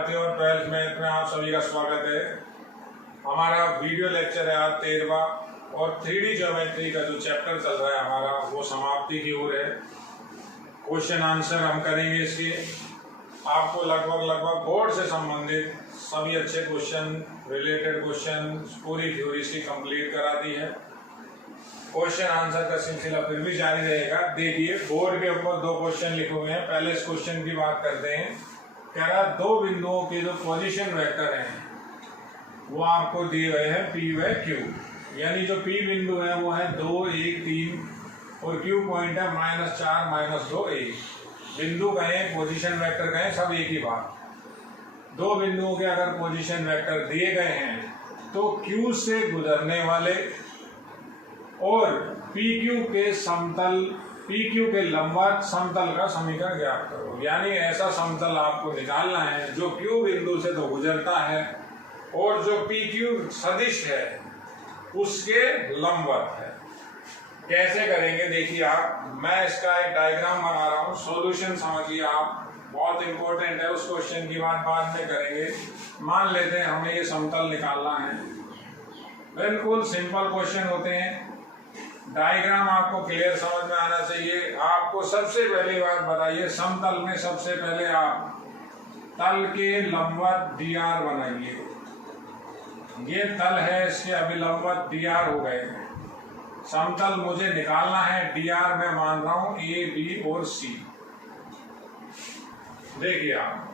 और 12th math में आप सभी का स्वागत है। हमारा वीडियो लेक्चर है आज 13वां और 3D ज्योमेट्री का जो चैप्टर चल रहा है हमारा वो समाप्ति की ओर है। क्वेश्चन आंसर हम करेंगे इसके। आपको लगभग बोर्ड से संबंधित सभी अच्छे क्वेश्चन, रिलेटेड क्वेश्चन, पूरी थ्योरी इसकी कंप्लीट करा दी है। क्वेश्चन आंसर का सिलसिला फिर भी जारी रहेगा। देखिए बोर्ड के ऊपर दो क्वेश्चन लिखे हुए हैं। पहले इस क्वेश्चन की बात करते हैं। कह रहा दो बिंदुओं के जो पोजीशन वेक्टर हैं वो आपको दिए गए हैं P व Q, यानी जो P बिंदु है वो है 2, 1, 3 और Q पॉइंट है -4, -2, 1। बिंदु कहें, पोजीशन वेक्टर कहें, सब एक ही बात। दो बिंदुओं के अगर पोजीशन वेक्टर दिए गए हैं तो Q से गुजरने वाले और PQ के समतल, PQ के लंबवत समतल का समीकरण ज्ञात करो। यानी ऐसा समतल आपको निकालना है जो Q बिंदु से तो गुजरता है और जो PQ सदिश है उसके लंबवत है। कैसे करेंगे देखिए आप, मैं इसका एक डायग्राम बना रहा हूँ, सॉल्यूशन समझिए आप, बहुत इंपॉर्टेंट है। उस क्वेश्चन की बात बाद में करेंगे। मान लेते हैं हमें ये समतल निकालना है। बिल्कुल सिंपल क्वेश्चन होते हैं। डायग्राम आपको क्लियर समझ में आना चाहिए। आपको सबसे पहली बात बताइए, समतल में सबसे पहले आप तल के लंबवत dr बनाइए। ये तल है, इसके अभिलंबवत dr हो गए। समतल मुझे निकालना है, dr मैं मान रहा हूं A, B और C। देखिए आप,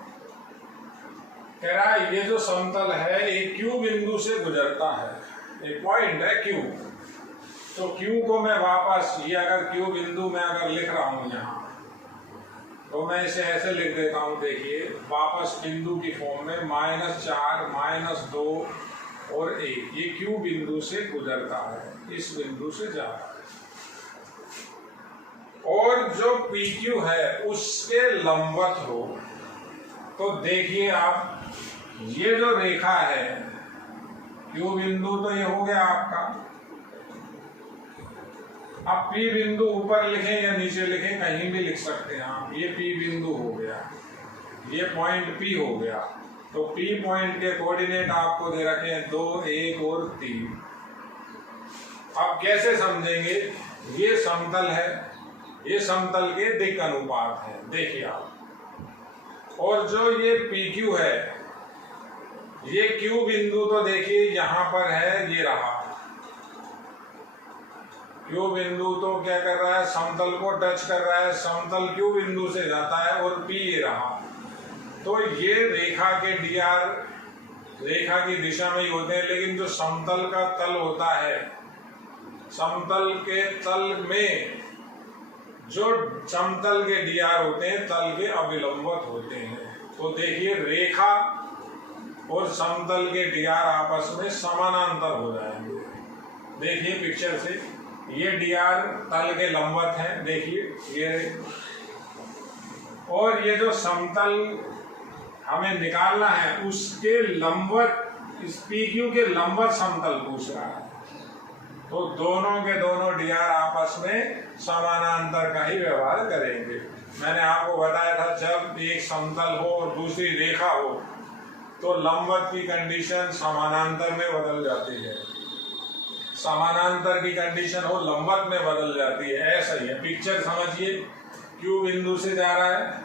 कह रहा है ये जो समतल है एक Q बिंदु से गुजरता है, एक पॉइंट है Q। तो Q को मैं वापस, ये अगर Q बिंदु में अगर लिख रहा हूं यहाँ, तो मैं इसे ऐसे लिख देता हूं। देखिए वापस बिंदु की फॉर्म में -4, -2 और 1। ये Q बिंदु से गुजरता है, इस बिंदु से जा रहा है। और जो PQ है उसके लंबवत हो, तो देखिए आप, ये जो रेखा है Q बिंदु तो ये हो गया आपका। अब P बिंदु ऊपर लिखें या नीचे लिखें, कहीं भी लिख सकते हैं आप। ये P बिंदु हो गया, ये पॉइंट P हो गया। तो P पॉइंट के कोऑर्डिनेट आपको दे रखे हैं 2, 1 और 3। अब कैसे समझेंगे, ये समतल है, ये समतल के दिक् अनुपात है। देखिए आप, और जो ये PQ है, ये Q बिंदु तो देखिए यहां पर है, ये रहा Q बिंदु। तो क्या कर रहा है, समतल को टच कर रहा है, समतल Q बिंदु से जाता है और P ये रहा। तो ये रेखा के dr रेखा की दिशा में ही होते हैं, लेकिन जो समतल का तल होता है, समतल के तल में जो समतल के dr होते हैं तल के अभिलंबवत होते हैं। तो देखिए रेखा और समतल के dr आपस में समानांतर हो जाएंगे। देखिए पिक्चर से, ये dr तल के लंबवत है, देखिए ये। और ये जो समतल हमें निकालना है उसके लंबवत, इस PQ के लंबवत समतल पूछ रहा है। तो दोनों के दोनों dr आपस में समानांतर का ही व्यवहार करेंगे। मैंने आपको बताया था जब एक समतल हो और दूसरी रेखा हो तो लंबवत की कंडीशन समानांतर में बदल जाती है, समानांतर की कंडीशन हो लंबवत में बदल जाती है। ऐसा ही है, पिक्चर समझिए। Q बिंदु से जा रहा है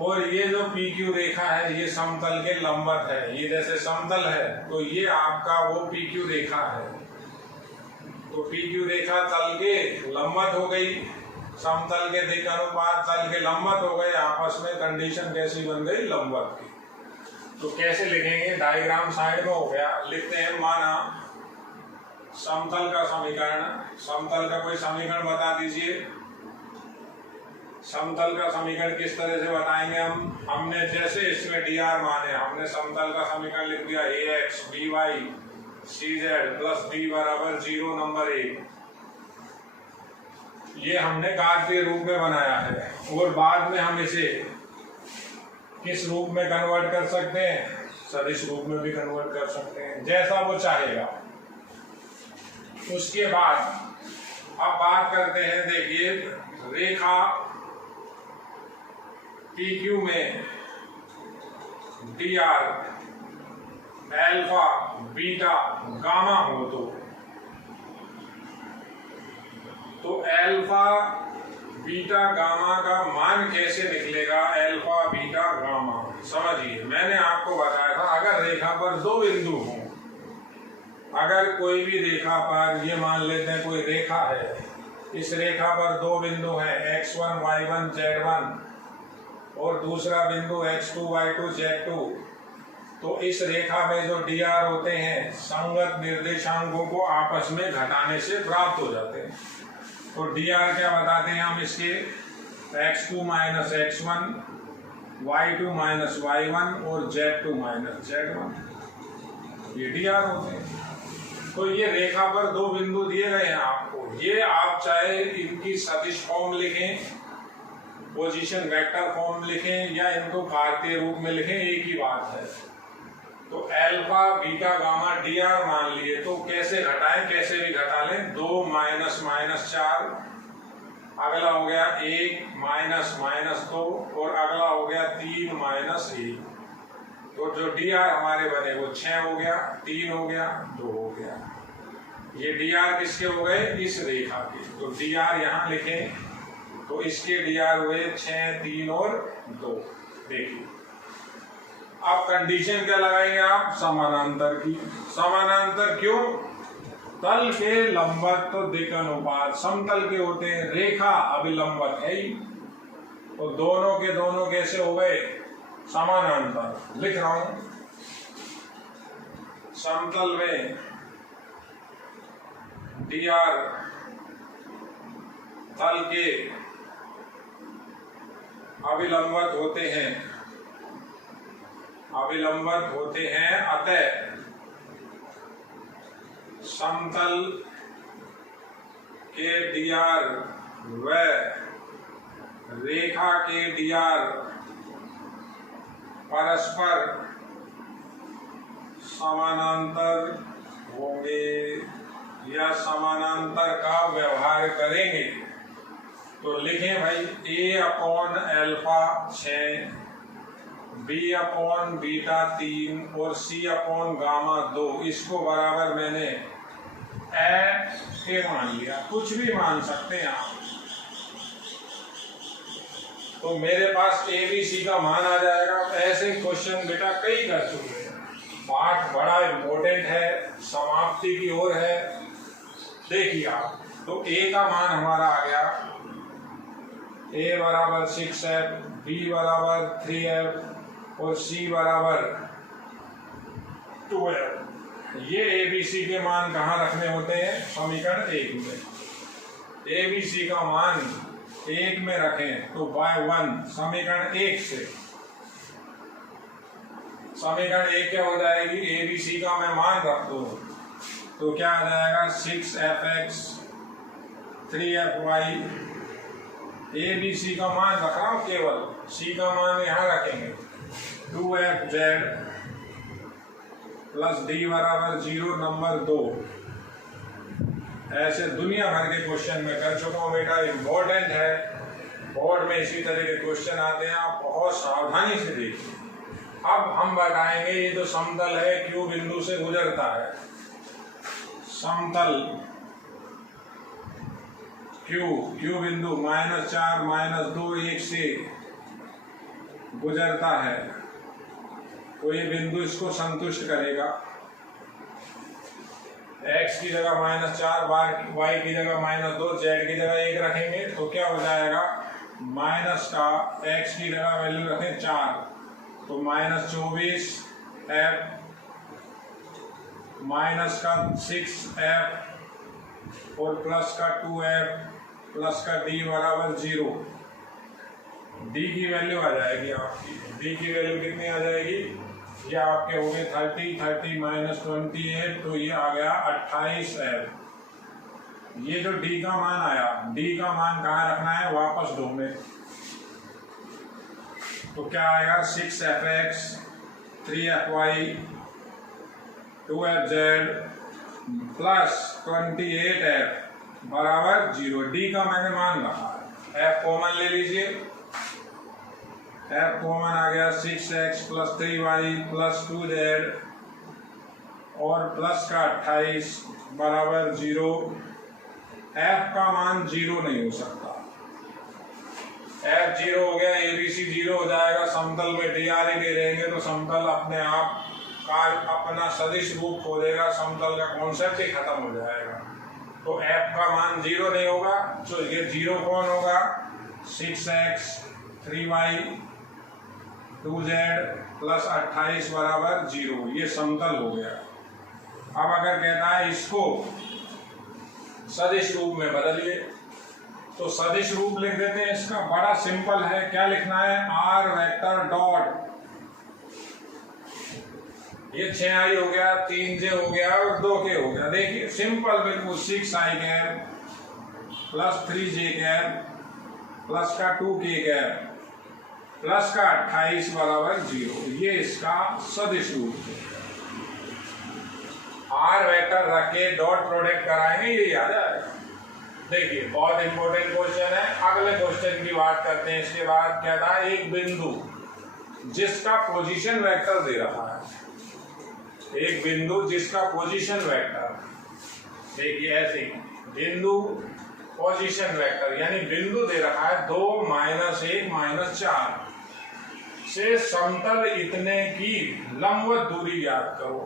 और ये जो PQ रेखा है ये समतल के लंबवत है। ये जैसे समतल है तो ये आपका वो PQ रेखा है। तो PQ रेखा तल के लंबवत हो गई, समतल के दिक् अनुपात तल के लंबवत हो गए। आपस में कंडीशन कैसी बन गई, लंबवत की। तो कैसे लिखेंगे, डायग्राम साइड में हो गया, लिखते हैं। माना समतल का समीकरण, समतल का कोई समीकरण बता दीजिए। समतल का समीकरण किस तरह से बताएंगे हम, हमने जैसे इसमें dr माने, हमने समतल का समीकरण लिख दिया ax by cz plus b बराबर 0 नंबर 1। ये हमने घातीय रूप में बनाया है और बाद में हम इसे किस रूप में कन्वर्ट कर सकते हैं, सदिश रूप में भी कन्वर्ट कर सकते हैं, जैसा वो चाहेगा। उसके बाद अब बात करते हैं, देखिए रेखा PQ में D R alpha beta gamma हो तो अल्फा बीटा गामा का मान कैसे निकलेगा? अल्फा बीटा गामा समझिए, मैंने आपको बताया था अगर रेखा पर दो बिंदु हों, अगर कोई भी रेखा पर, ये मान लेते हैं कोई रेखा है, इस रेखा पर दो बिंदु हैं x1 y1 z1 और दूसरा बिंदु x2 y2 z2, तो इस रेखा में जो dr होते हैं संगत निर्देशांकों को आपस में घटाने से प्राप्त हो जाते हैं। तो dr क्या बताते हैं हम इसके? x2 minus x1 y2 minus y1 और z2 माइनस z1, ये dr होते हैं। तो ये रेखा पर दो बिंदु दिए गए हैं आपको, ये आप चाहे इनकी सदिश फॉर्म लिखें, पोजीशन वेक्टर फॉर्म लिखें या इनको कार्तीय रूप में लिखें, एक ही बात है। तो alpha beta gamma D R मान लिए, तो कैसे घटाएं? कैसे भी घटा लें, 2 माइनस माइनस 4, अगला हो गया 1 माइनस माइनस 2 और अगला हो गया 3 माइनस 1। तो जो डी आर हमारे बने वो 6 हो गया, 3 हो गया, 2 हो गया। ये डी आर किसके हो गए? इस रेखा के। तो डी आर यहाँ लिखें, तो इसके डी आर हुए 6, 3 और 2। देखिए अब कंडीशन क्या लगाएंगे आप? समानांतर की। समानांतर क्यों? तल के लंबवत तो दिक् अनुपात, समतल के होते हैं, रेखा अभिलंबवत है ही, तो दोनों के दोनों कैसे हो गए? समानांतर। लिख रहा हूं, समतल में डी आर तल के अभिलंबवत होते हैं, अभिलंबवत होते हैं, अतः समतल के डी आर व रेखा के डी आर परस्पर समानांतर होंगे या समानांतर का व्यवहार करेंगे। तो लिखें भाई, a upon alpha 6, b upon beta 3 और c अपॉन गामा 2, इसको बराबर मैंने ए मान लिया, कुछ भी मान सकते हैं आप। तो मेरे पास ए बी सी का मान आ जाएगा। ऐसे क्वेश्चन बेटा कई कर चुके हैं, पाठ बड़ा इम्पोर्टेंट है, समाप्ति की ओर है। देखिए आप, तो ए का मान हमारा आ गया, ए बराबर 6f, बी बराबर 3f और सी बराबर 2f। ये ए बी सी के मान कहाँ रखने होते हैं? समीकरण 1 में। ए बी सी का मान 1 में रखें तो बाय 1 समीकरण 1 से, समीकरण 1 क्या हो जाएगी? ए बी सी का मैं मान रख दो तो क्या आ जाएगा? 6fx 3fy। A B C का मान रख रहा हूं, केवल सी का मान यहां रखेंगे, 2fz प्लस डी बराबर 0 नंबर 2। ऐसे दुनिया भर के क्वेश्चन में कर चुका हूं बेटा, इम्पोर्टेंट है, बोर्ड में इसी तरह के क्वेश्चन आते हैं, आप बहुत सावधानी से देखिए। अब हम बताएंगे, ये जो समतल है क्यू बिंदु से गुजरता है, समतल क्यू बिंदु -4 -2 1 से गुजरता है, तो ये बिंदु इसको संतुष्ट करेगा। x की जगह -4, y की जगह -2, z की जगह 1 रखेंगे तो क्या हो जाएगा? माइनस का x की जगह वैल्यू रखें 4 तो -24f माइनस का 6f और प्लस का 2f प्लस का d बराबर 0। d की वैल्यू आ जाएगी आपकी, d की वैल्यू कितनी आ जाएगी? ये आपके हो गए 30 -28, तो ये आ गया 28f। ये जो d का मान आया, d का मान कहाँ रखना है? वापस 2 में। तो क्या आएगा? 6fx 3fy 2fz plus 28f बराबर 0। d का मैंने मान रखा है, f कॉमन ले लीजिए, एफ कॉमन आ गया 6x plus 3y plus 2z और प्लस का 28 बराबर 0। एफ का मान 0 नहीं हो सकता, एफ 0 हो गया, एबीसी 0 हो जाएगा, समतल में डी आर ही नहीं रहेंगे तो समतल अपने आप का अपना सदिश रूप खो देगा, समतल का कॉन्सेप्ट ही खत्म हो जाएगा। तो एफ का मान 0 नहीं होगा, तो ये 0 कौन होगा, 6x 3y 2z प्लस 28 बराबर 0, ये समतल हो गया। अब अगर कहता है इसको सदिश रूप में बदलिए, तो सदिश रूप लिख देते हैं। इसका बड़ा सिंपल है, क्या लिखना है, आर वेक्टर डॉट, ये 6i हो गया, 3j हो गया और 2k हो गया। देखिए सिंपल बिल्कुल, 6i cap plus 3j cap plus का 2k कैप प्लस का 28 बराबर 0, ये इसका सदिश रूप है। आर वेक्टर रख के डॉट प्रोडक्ट कराएंगे, ये आ जाएगा। देखिए बहुत इंपॉर्टेंट क्वेश्चन है। अगले क्वेश्चन की बात करते हैं। इसके बाद क्या था, एक बिंदु जिसका पोजीशन वेक्टर दे रहा है, एक बिंदु जिसका पोजीशन वेक्टर, देखिए ऐसे बिंदु पोजीशन वेक्टर यानी बिंदु दे रखा है 2 -1 -4 से समतल इतने की लंबवत दूरी याद करो।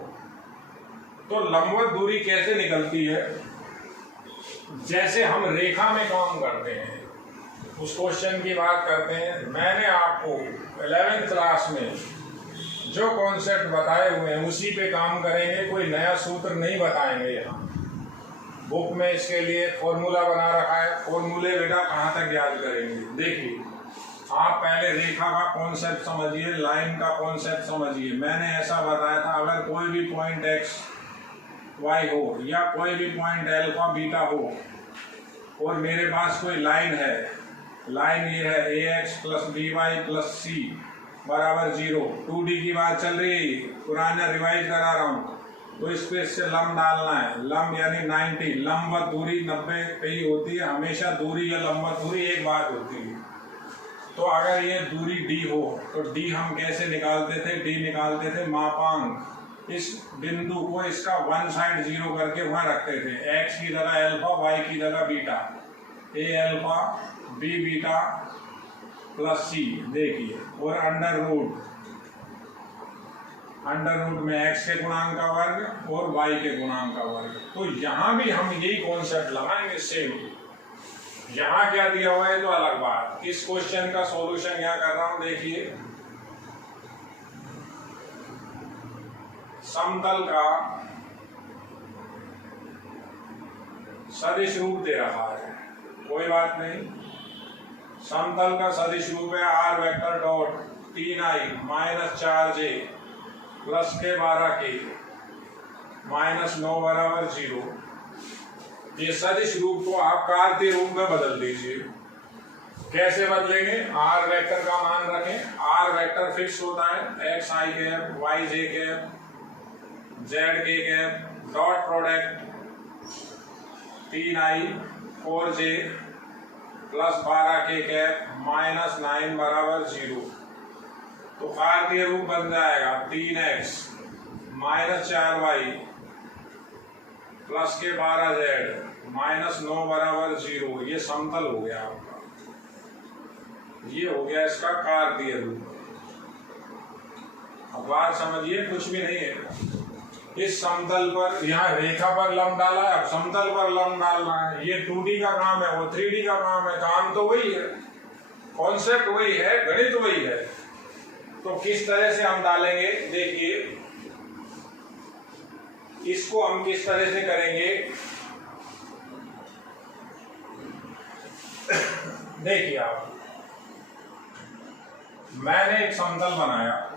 तो लंबवत दूरी कैसे निकलती है, जैसे हम रेखा में काम करते हैं, उस क्वेश्चन की बात करते हैं। मैंने आपको 11वीं क्लास में जो कॉन्सेप्ट बताए हुए हैं उसी पे काम करेंगे, कोई नया सूत्र नहीं बताएंगे। यहाँ बुक में इसके लिए फॉर्मूला बना रखा है, फॉर्मूले बेटा कहाँ तक याद करेंगे। देखिए आप पहले रेखा का कॉन्सेप्ट समझिए, लाइन का कॉन्सेप्ट समझिए। मैंने ऐसा बताया था, अगर कोई भी पॉइंट x y हो या कोई भी पॉइंट अल्फा बीटा हो और मेरे पास कोई लाइन है, लाइन ये है ax plus by plus c बराबर 0, 2D की बात चल रही है, पुराना रिवाइज करा रहा हूँ। तो इस पे इससे लंब डालना है, लंब यानी 90, लंबवत दूरी 90 पे ही होती है हमेशा, दूरी या लंबवत दूरी एक बात होती है। तो अगर ये दूरी d हो तो d हम कैसे निकालते थे, d निकालते थे मापांक, इस बिंदु को इसका वन साइड 0 करके वहां रखते थे, x की जगह अल्फा, y की जगह beta, a alpha b beta plus c। देखिए और अंडर रूट में x के गुणांक का वर्ग और y के गुणांक का वर्ग। तो यहाँ भी हम यही कॉन्सेप्ट लगाएंगे सेम। यहाँ क्या दिया हुआ है तो अलग बात। इस क्वेश्चन का सॉल्यूशन क्या कर रहा हूं, देखिए समतल का सदिश रूप दे रहा है, कोई बात नहीं। समतल का सदिश रूप है are vector dot 3i -4j plus के 12k -9 बराबर 0। ये सदिश रूप को आप कार्तीय रूप में बदल दीजिए। कैसे बदलेंगे, आर वेक्टर का मान रखें, आर वेक्टर फिक्स होता है, एक्स आई कैप वाई जे कैप जेड के cap dot product 3i 4j plus 12k cap -9 बराबर 0। तो कार्तीय रूप बन जाएगा 3x -4y प्लस के 12z -9 बराबर 0। ये समतल हो गया आपका, ये हो गया इसका कार्तीय रूप। अब बात समझिए, कुछ भी नहीं है। इस समतल पर यहाँ रेखा पर लंब डाला है, अब समतल पर लंब डालना है। ये 2D का काम है, वो 3D का काम है, काम तो वही है, कॉन्सेप्ट वही है, गणित वही है। तो किस तरह से हम डालेंगे, देखिए इसको हम किस तरह से करेंगे। देखिए आप, मैंने एक समतल बनाया,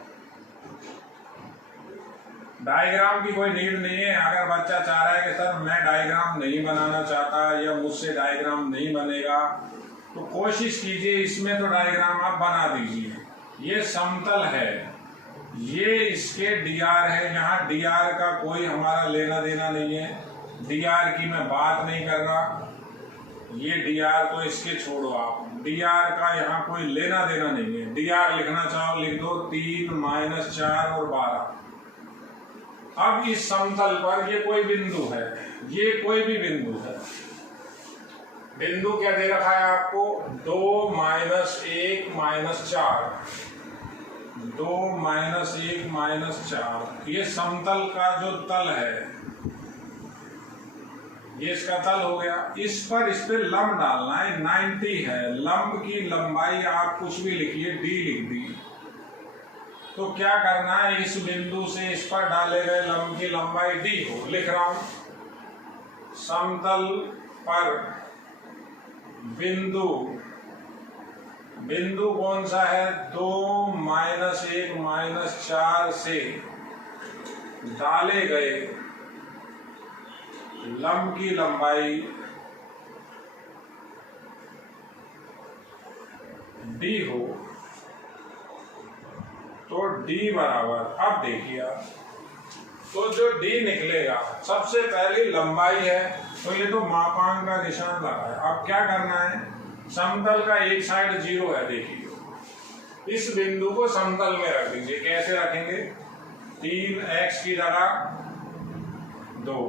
डायग्राम की कोई नीड नहीं है। अगर बच्चा चाह रहा है कि सर मैं डायग्राम नहीं बनाना चाहता या मुझसे डायग्राम नहीं बनेगा, तो कोशिश कीजिए इसमें तो डायग्राम आप बना दीजिए। ये समतल है, ये इसके dr है, यहाँ dr का कोई हमारा लेना देना नहीं है, dr की मैं बात नहीं कर रहा। ये dr तो इसके छोड़ो आप, dr का यहाँ कोई लेना देना नहीं है। dr लिखना चाहो लिख दो, 3 - 4 और 12। अब इस समतल पर ये कोई बिंदु है, ये कोई भी बिंदु है। बिंदु क्या दे रखा है आपको? 2 - 1 - 4, 2 - 1 - 4। ये समतल का जो तल है, ये इसका तल हो गया। इस पर लंब डालना है, 90 है। लंब की लंबाई आप कुछ भी लिखिए, d लिख दी। तो क्या करना है, इस बिंदु से इस पर डाले गए लंब की लंबाई d हो। लिख रहा हूं, समतल पर बिंदु, बिंदु कौन सा है? 2 - 1 - 4 से डाले गए लंब की लंबाई d हो, तो d बराबर, अब देखिए आप, तो जो d निकलेगा, सबसे पहले लंबाई है, तो ये तो मापांक का निशान लगा है। अब क्या करना है, समतल का एक साइड 0 है, देखिए इस बिंदु को समतल में रख दीजिए। कैसे रखेंगे? 3x की जगह 2,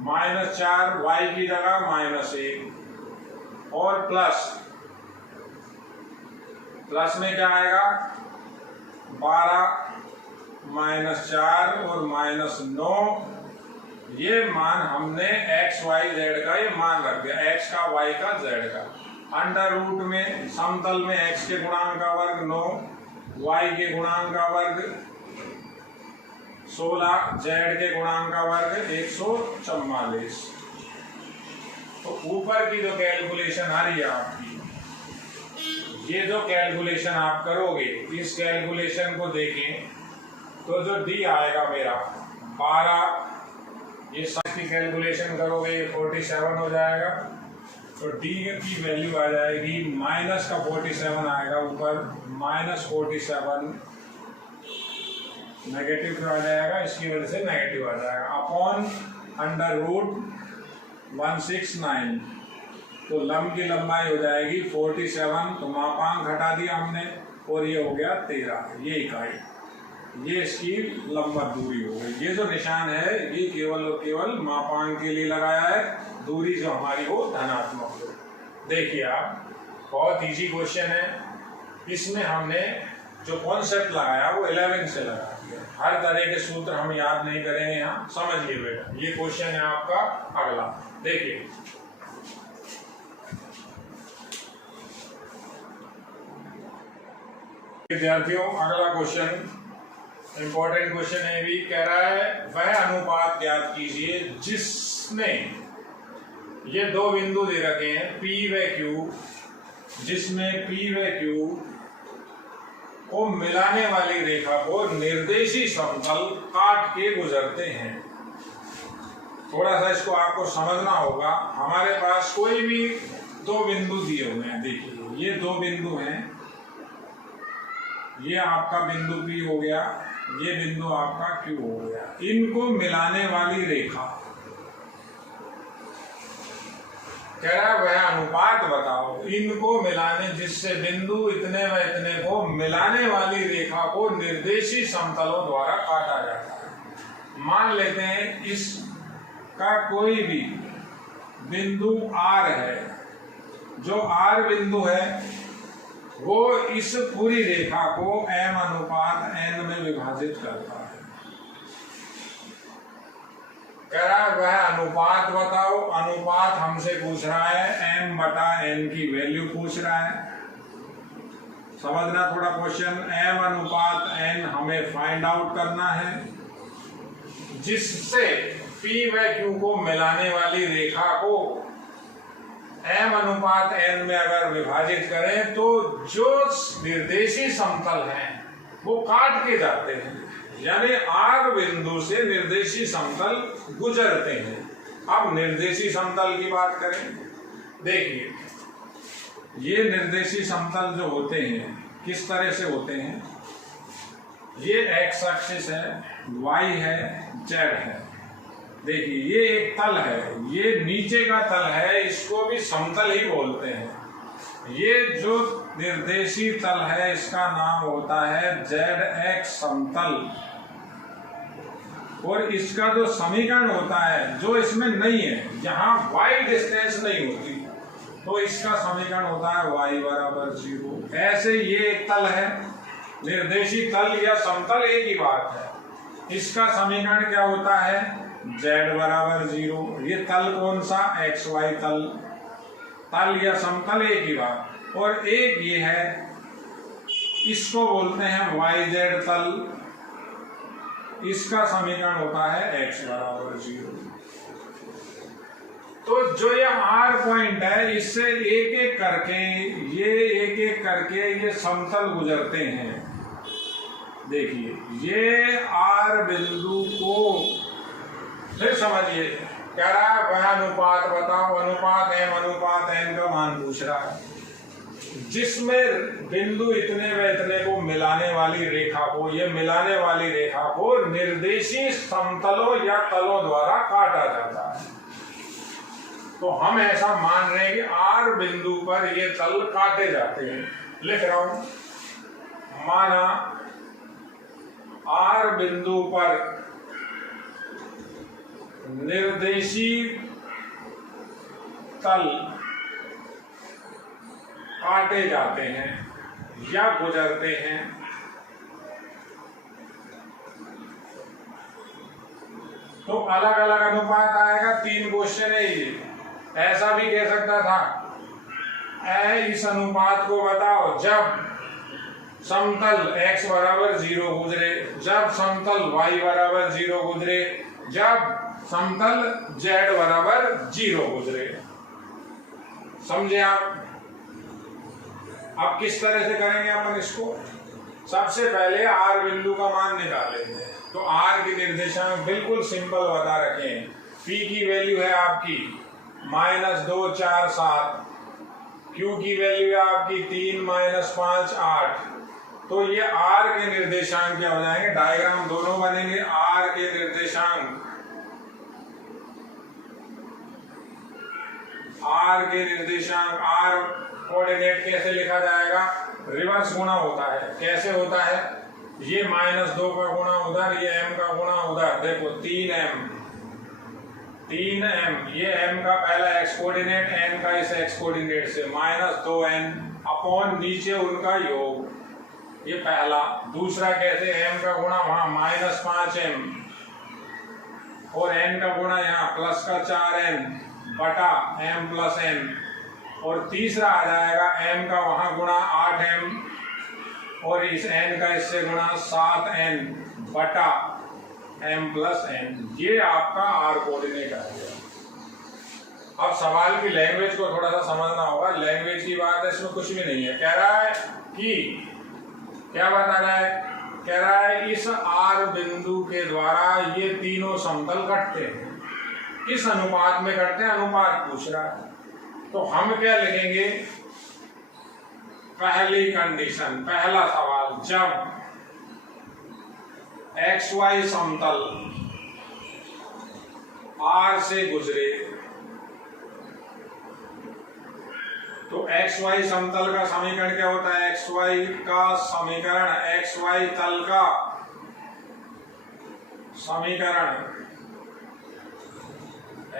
-4 y की जगह -1 और प्लस में क्या आएगा? 12 - 4 और -9। ये मान हमने x y z का ये मान रख दिया, x का y का z का। अंडर रूट में समतल में x के गुणांक का वर्ग 9, y के गुणांक का वर्ग 16, z के गुणांक का वर्ग 144। तो ऊपर की जो कैलकुलेशन आ रही है आपकी, ये जो कैलकुलेशन आप करोगे, इस कैलकुलेशन को देखें तो जो d आएगा मेरा 12, ये सब की कैलकुलेशन करोगे ये 47 हो जाएगा। तो d की वैल्यू आ जाएगी माइनस का 47 आएगा ऊपर, -47 नेगेटिव आ जाएगा, इसकी वजह से नेगेटिव आ जाएगा, अपॉन अंडर रूट 169। तो लंब की लंबाई हो जाएगी 47, तो मापांक हटा दिया हमने और ये हो गया 13, ये इकाई, ये इसकी लंबत दूरी हो गई। ये जो निशान है ये केवल और केवल मापांक के लिए लगाया है, दूरी जो हमारी हो धनात्मक हो। देखिए आप, बहुत इजी क्वेश्चन है। इसमें हमने जो कॉन्सेप्ट लगाया वो 11 से लगा दिया। हर तरह के सूत्र हम याद नहीं करेंगे, यहाँ समझिए बेटा। ये क्वेश्चन है आपका अगला, देखिए विद्यार्थियों, अगला क्वेश्चन इंपॉर्टेंट क्वेश्चन है, भी कह रहा है वह अनुपात ज्ञात कीजिए जिसमें ये दो बिंदु दे रखे हैं P व Q, जिसमें P व Q को मिलाने वाली रेखा को निर्देशी समतल काट के गुजरते हैं। थोड़ा सा इसको आपको समझना होगा। हमारे पास कोई भी दो बिंदु दिए हुए हैं, देखिए ये दो बिंदु हैं, ये आपका बिंदु P हो गया, ये बिंदु आपका Q हो गया। इनको मिलाने वाली रेखा कह रहा है वह अनुपात बताओ इनको मिलाने, जिससे बिंदु इतने व इतने को मिलाने वाली रेखा को निर्देशी समतलों द्वारा काटा जाता है। मान लेते हैं इसका कोई भी बिंदु R है, जो R बिंदु है वो इस पूरी रेखा को m/n में विभाजित करता है। कह रहा है वह अनुपात बताओ, अनुपात हमसे पूछ रहा है, m/n की वैल्यू पूछ रहा है। समझना थोड़ा क्वेश्चन, m/n हमें फाइंड आउट करना है, जिससे P व Q को मिलाने वाली रेखा को m/n में अगर विभाजित करें तो जो निर्देशी समतल हैं वो काट के जाते हैं, यानी R बिंदु से निर्देशी समतल गुजरते हैं। अब निर्देशी समतल की बात करें, देखिए ये निर्देशी समतल जो होते हैं किस तरह से होते हैं, ये x एक्सिस है, y है, z है। देखिए ये एक तल है, ये नीचे का तल है, इसको भी समतल ही बोलते हैं। ये जो निर्देशी तल है इसका नाम होता है ZX समतल, और इसका जो समीकरण होता है जो इसमें नहीं है, जहां y डिस्टेंस नहीं होती, तो इसका समीकरण होता है y बराबर 0। ऐसे ये एक तल है, निर्देशी तल या समतल एक ही बात है। इसका समीकरण क्या होता है, z बराबर 0। ये तल कौन सा, XY तल, तल या समतल एक ही बात। और एक ये है, इसको बोलते हैं YZ तल, इसका समीकरण होता है x बराबर 0। तो जो ये R पॉइंट है, इससे एक एक करके ये समतल गुजरते हैं। देखिए ये R बिंदु को फिर समझिए, कह रहा है वह अनुपात बताओ, अनुपात m अनुपात n का मान पूछ रहा है, जिसमें बिंदु इतने व इतने को मिलाने वाली रेखा को, ये मिलाने वाली रेखा को निर्देशी समतलों या तलों द्वारा काटा जाता है। तो हम ऐसा मान रहे हैं कि R बिंदु पर ये तल काटे जाते हैं। लिख रहा हूं, माना R बिंदु पर निर्देशी तल काटे जाते हैं या गुजरते हैं, तो अलग अलग अनुपात आएगा। 3 क्वेश्चन है ये। ऐसा भी कह सकता था, इस अनुपात को बताओ जब समतल x बराबर 0 गुजरे, जब समतल y बराबर 0 गुजरे, जब समतल z बराबर 0 गुजरे। समझे आप? अब किस तरह से करेंगे अपन इसको, सबसे पहले R बिंदु का मान निकालेंगे। तो R की निर्देशांक बिल्कुल सिंपल बता रखे हैं। P की वैल्यू है आपकी -2 4 7, Q की वैल्यू है आपकी 3 -5 8। तो ये R के निर्देशांक क्या हो जाएंगे, डायग्राम दोनों बनेंगे। R के निर्देशांक, R कोऑर्डिनेट कैसे लिखा जाएगा, रिवर्स गुणा होता है। कैसे होता है, ये -2 का गुणा उधर, ये m का गुणा उधर। देखो 3m, ये m का पहला x कोऑर्डिनेट, n का इस x कोऑर्डिनेट से, -2n अपॉन नीचे उनका योग, ये पहला। दूसरा कैसे, m का गुणा वहां -5m और n का गुणा यहाँ प्लस का 4n बटा m प्लस n। और तीसरा आ जाएगा m का वहां गुणा 8m और इस n का इससे गुणा 7n बटा m प्लस n। ये आपका R कोऑर्डिनेट आ गया। अब सवाल की लैंग्वेज को थोड़ा सा समझना होगा। लैंग्वेज की बात है, इसमें कुछ भी नहीं है। कह रहा है कि क्या बता रहा है, कह रहा है इस R बिंदु के द्वारा ये तीनों समतल कटते हैं। किस अनुपात में कटते हैं, अनुपात पूछ रहा है। तो हम क्या लिखेंगे, पहली कंडीशन, पहला सवाल, जब XY समतल R से गुजरे, तो XY समतल का समीकरण क्या होता है, XY का समीकरण, XY तल का समीकरण,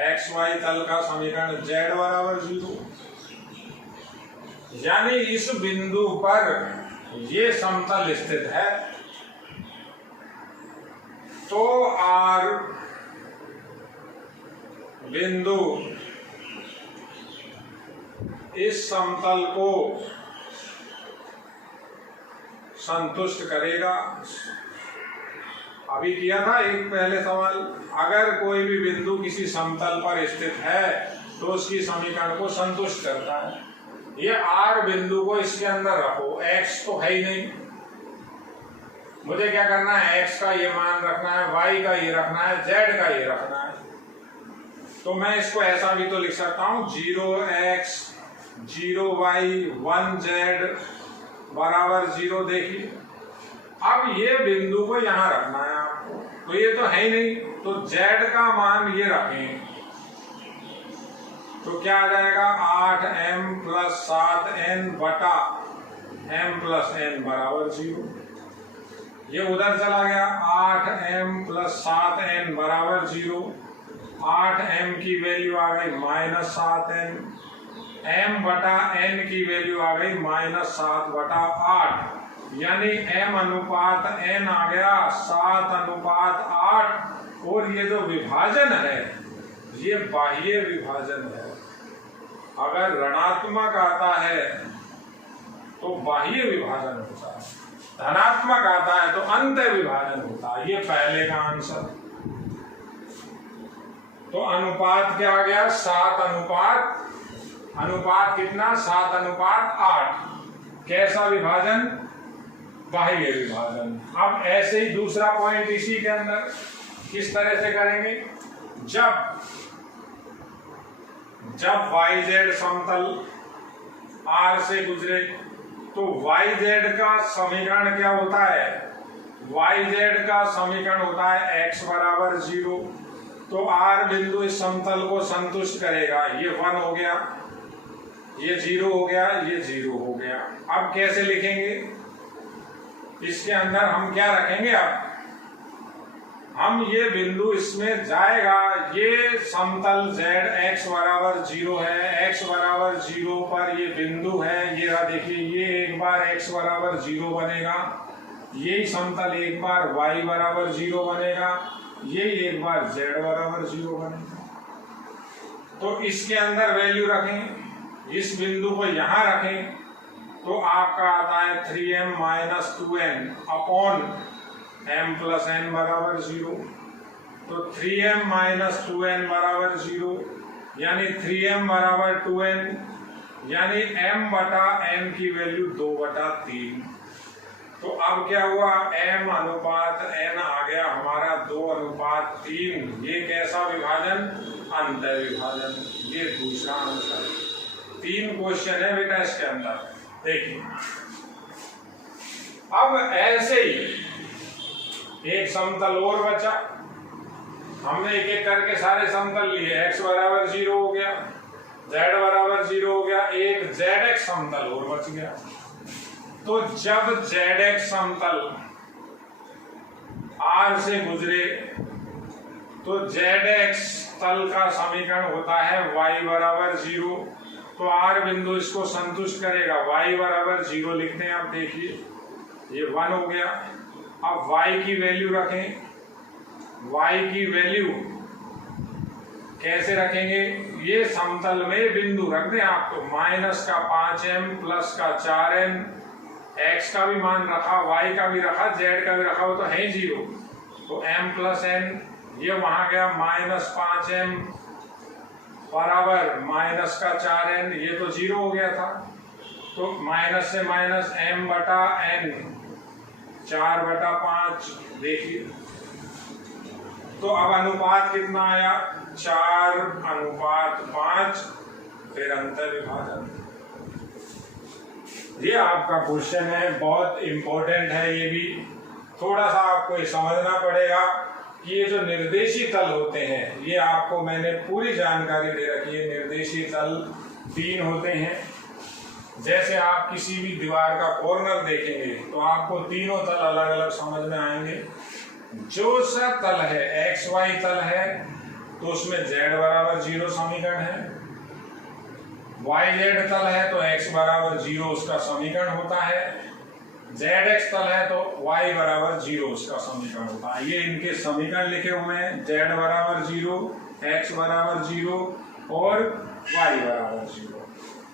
XY तल का समीकरण z बराबर 0। यानी इस बिंदु पर ये समतल स्थित है, तो R बिंदु इस समतल को संतुष्ट करेगा। अभी किया था एक पहले सवाल, अगर कोई भी बिंदु किसी समतल पर स्थित है तो उसकी समीकरण को संतुष्ट करता है। ये R बिंदु को इसके अंदर रखो, x तो है ही नहीं, मुझे क्या करना है, x का ये मान रखना है, y का ये रखना है, z का ये रखना है। तो मैं इसको ऐसा भी तो लिख सकता हूं, 0x 0y 1z बराबर 0। देखिए अब ये बिंदु को यहां रखना है आपको, तो ये तो है ही नहीं, तो z का मान ये रखें, तो क्या आ जाएगा 8m प्लस 7n बटा m प्लस n बराबर 0। ये उधर चला गया 8m प्लस 7n बराबर 0। 8m की वैल्यू आ गई -7n, m बटा n की वैल्यू आ गई -7 बटा 8, यानी m अनुपात n आ गया 7 अनुपात 8। और ये जो विभाजन है ये बाह्य विभाजन है। अगर ऋणात्मक आता है तो बाह्य विभाजन होता है, धनात्मक आता है तो अंत विभाजन होता है। ये पहले का आंसर। तो अनुपात क्या आ गया 7 अनुपात कितना 7 अनुपात 8। कैसा विभाजन? बाह्य विभाजन। अब ऐसे ही दूसरा पॉइंट इसी के अंदर किस तरह से करेंगे? जब YZ समतल R से गुजरे तो YZ का समीकरण क्या होता है? YZ का समीकरण होता है x बराबर 0। तो R बिंदु इस समतल को संतुष्ट करेगा। ये 1 हो गया, ये 0 हो गया, ये 0 हो गया। अब कैसे लिखेंगे? इसके अंदर हम क्या रखेंगे? अब हम ये बिंदु इसमें जाएगा, ये समतल z x बराबर 0 है, x बराबर 0 पर ये बिंदु है। ये रहा देखिए, ये एक बार x बराबर 0 बनेगा, यही समतल एक बार y बराबर 0 बनेगा, यही एक बार z बराबर 0 बनेगा। तो इसके अंदर वैल्यू रखें, इस बिंदु को यहां रखें तो आपका आता है 3m minus 2n upon m plus n बराबर 0। तो 3m माइनस 2n बराबर 0, यानी 3m बराबर 2n, यानी m बटा n की वैल्यू 2/3। तो अब क्या हुआ? m अनुपात n आ गया हमारा 2/3। ये कैसा विभाजन? अंत विभाजन। ये दूसरा आंसर। 3 क्वेश्चन है बेटा इसके अंदर। देखिए, अब ऐसे ही एक समतल और बचा। हमने एक एक करके सारे समतल लिए। x बराबर 0 हो गया, z बराबर 0 हो गया, एक zx समतल और बच गया। तो जब zx समतल R से गुजरे तो zx तल का समीकरण होता है y बराबर 0। तो R बिंदु इसको संतुष्ट करेगा। y बराबर 0 लिखते हैं। आप देखिए, ये 1 हो गया। अब y की वैल्यू रखें। y की वैल्यू कैसे रखेंगे? ये समतल में बिंदु रख दें आप। तो माइनस का 5m प्लस का 4n, x का भी मान रखा, y का भी रखा, z का भी रखा, वो तो है ही 0। तो m प्लस n, ये वहां गया -5m बराबर माइनस का 4n, ये तो 0 हो गया था। तो माइनस से माइनस m बटा n 4/5। देखिए, तो अब अनुपात कितना आया? 4/5। फिर अंतर विभाजन। ये आपका क्वेश्चन है, बहुत इंपॉर्टेंट है। ये भी थोड़ा सा आपको समझना पड़ेगा कि ये जो निर्देशी तल होते हैं, ये आपको मैंने पूरी जानकारी दे रखी है। निर्देशी तल 3 होते हैं। जैसे आप किसी भी दीवार का कॉर्नर देखेंगे तो आपको तीनों तल अलग अलग समझ में आएंगे। जो सा तल है XY तल है तो उसमें z बराबर 0 समीकरण है। YZ तल है तो x बराबर 0 उसका समीकरण होता है। ZX तल है तो y बराबर 0 उसका समीकरण होता है। ये इनके समीकरण लिखे हुए हैं। z बराबर 0, x बराबर 0 और y बराबर 0।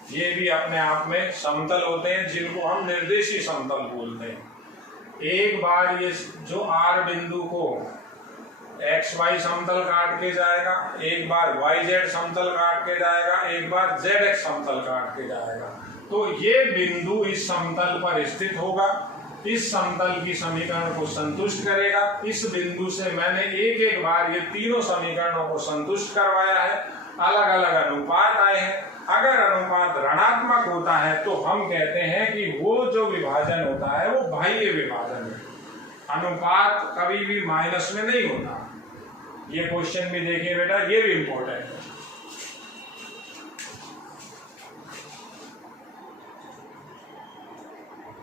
ये भी अपने आप में समतल होते हैं जिनको हम निर्देशी समतल बोलते हैं। एक बार ये जो R बिंदु को XY समतल काट के जाएगा, एक बार YZ समतल काट के जाएगा, एक बार ZX समतल काट के जाएगा। तो ये बिंदु इस समतल पर स्थित होगा, इस समतल की समीकरण को संतुष्ट करेगा। इस बिंदु से मैंने एक एक बार ये तीनों समीकरणों को संतुष्ट करवाया है। अलग अलग अनुपात आए हैं। अगर अनुपात ऋणात्मक होता है तो हम कहते हैं कि वो जो विभाजन होता है वो बाह्य विभाजन है। अनुपात कभी भी माइनस में नहीं होता। ये क्वेश्चन भी देखिए बेटा, ये भी इंपॉर्टेंट है।